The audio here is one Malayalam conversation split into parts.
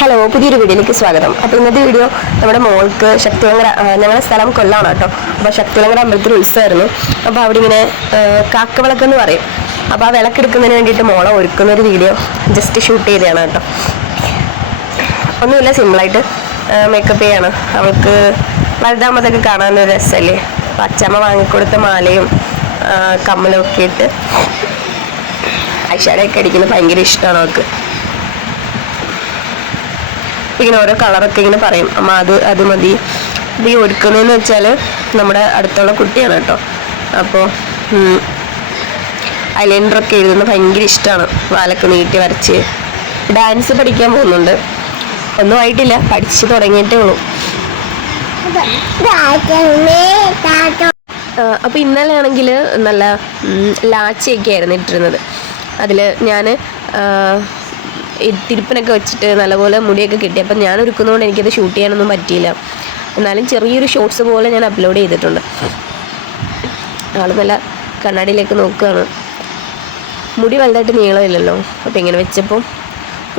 ഹലോ, പുതിയൊരു വീഡിയോയിലേക്ക് സ്വാഗതം. അപ്പോൾ ഇന്നത്തെ വീഡിയോ നമ്മുടെ മോൾക്ക് ശക്തികുളങ്ങര, ഞങ്ങളുടെ സ്ഥലം കൊല്ലമാണ് കേട്ടോ. അപ്പോൾ ശക്തികുളങ്ങര അമ്പലത്തിൽ ഉത്സവമായിരുന്നു. അപ്പോൾ അവിടെ ഇങ്ങനെ കാക്കവിളക്കെന്ന് പറയും. അപ്പോൾ ആ വിളക്കെടുക്കുന്നതിന് വേണ്ടിയിട്ട് മോളെ ഒരുക്കുന്ന ഒരു വീഡിയോ ജസ്റ്റ് ഷൂട്ട് ചെയ്തതാണ് കേട്ടോ. ഒന്നുമില്ല, സിമ്പിളായിട്ട് മേക്കപ്പ് ചെയ്യാണ്. അവൾക്ക് വലുതാകുമ്പോഴത്തേക്ക് കാണാനൊരു രസമല്ലേ. അപ്പോൾ അച്ചമ്മ വാങ്ങിക്കൊടുത്ത മാലയും കമ്മലും ഒക്കെ ഇട്ട് ഐഷാഡൊക്കെ അടിക്കുന്നത് ഭയങ്കര ഇഷ്ടമാണ് അവൾക്ക്. ഇങ്ങനെ ഓരോ കളറൊക്കെ ഇങ്ങനെ പറയും, അമ്മ അത് മതി. അപ്പോൾ ഈ ഒരുക്കുന്നതെന്ന് വെച്ചാൽ നമ്മുടെ അടുത്തുള്ള കുട്ടിയാണ് കേട്ടോ. അപ്പോൾ ഐലൈനറൊക്കെ എഴുതുന്നത് ഭയങ്കര ഇഷ്ടമാണ്. വാലൊക്കെ നീട്ടി വരച്ച് ഡാൻസ് പഠിക്കാൻ പോകുന്നുണ്ട്. ഒന്നും ആയിട്ടില്ല, പഠിച്ച് തുടങ്ങിയിട്ടേ ഉള്ളൂ. അപ്പോൾ ഇന്നലെ ആണെങ്കിൽ നല്ല ലാച്ചയൊക്കെ ആയിരുന്നു ഇട്ടിരുന്നത്. അതിൽ ഞാൻ തിരുപ്പനൊക്കെ വെച്ചിട്ട് നല്ലപോലെ മുടിയൊക്കെ കിട്ടി. അപ്പം ഞാൻ ഒരുക്കുന്നതുകൊണ്ട് എനിക്കത് ഷൂട്ട് ചെയ്യാനൊന്നും പറ്റിയില്ല. എന്നാലും ചെറിയൊരു ഷോർട്സ് പോലെ ഞാൻ അപ്ലോഡ് ചെയ്തിട്ടുണ്ട്. ആൾ നല്ല കണ്ണാടിയിലേക്ക് നോക്കുകയാണ്. മുടി വലുതായിട്ട് നീളമില്ലല്ലോ. അപ്പോൾ ഇങ്ങനെ വെച്ചപ്പോൾ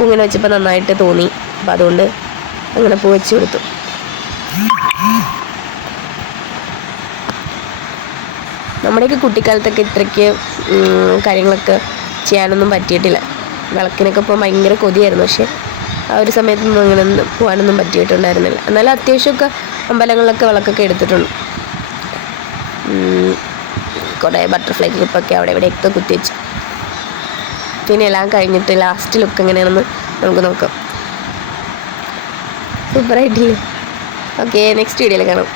ഇങ്ങനെ വെച്ചപ്പോൾ നന്നായിട്ട് തോന്നി. അപ്പം അതുകൊണ്ട് അങ്ങനെ പൂ വെച്ച് കൊടുത്തു. നമ്മുടെയൊക്കെ കുട്ടിക്കാലത്തൊക്കെ ഇത്രയ്ക്ക് കാര്യങ്ങളൊക്കെ ചെയ്യാനൊന്നും പറ്റിയിട്ടില്ല. വിളക്കിനൊക്കെ ഇപ്പോൾ ഭയങ്കര കൊതിയായിരുന്നു. പക്ഷേ ആ ഒരു സമയത്തൊന്നും അങ്ങനെ പോകാനൊന്നും പറ്റിയിട്ടുണ്ടായിരുന്നില്ല. എന്നാലും അത്യാവശ്യമൊക്കെ അമ്പലങ്ങളിലൊക്കെ വിളക്കൊക്കെ എടുത്തിട്ടുണ്ട്. കുറേ ബട്ടർഫ്ലൈ ക്ലിപ്പൊക്കെ അവിടെ ഇവിടെയൊക്കെ കുത്തിവെച്ചു. പിന്നെ എല്ലാം കഴിഞ്ഞിട്ട് ലാസ്റ്റ് ലുക്ക് എങ്ങനെയാണെന്ന് നമുക്ക് നോക്കാം. സൂപ്പറായിട്ടില്ലേ? ഓക്കെ, നെക്സ്റ്റ് വീഡിയോയിൽ കാണാം.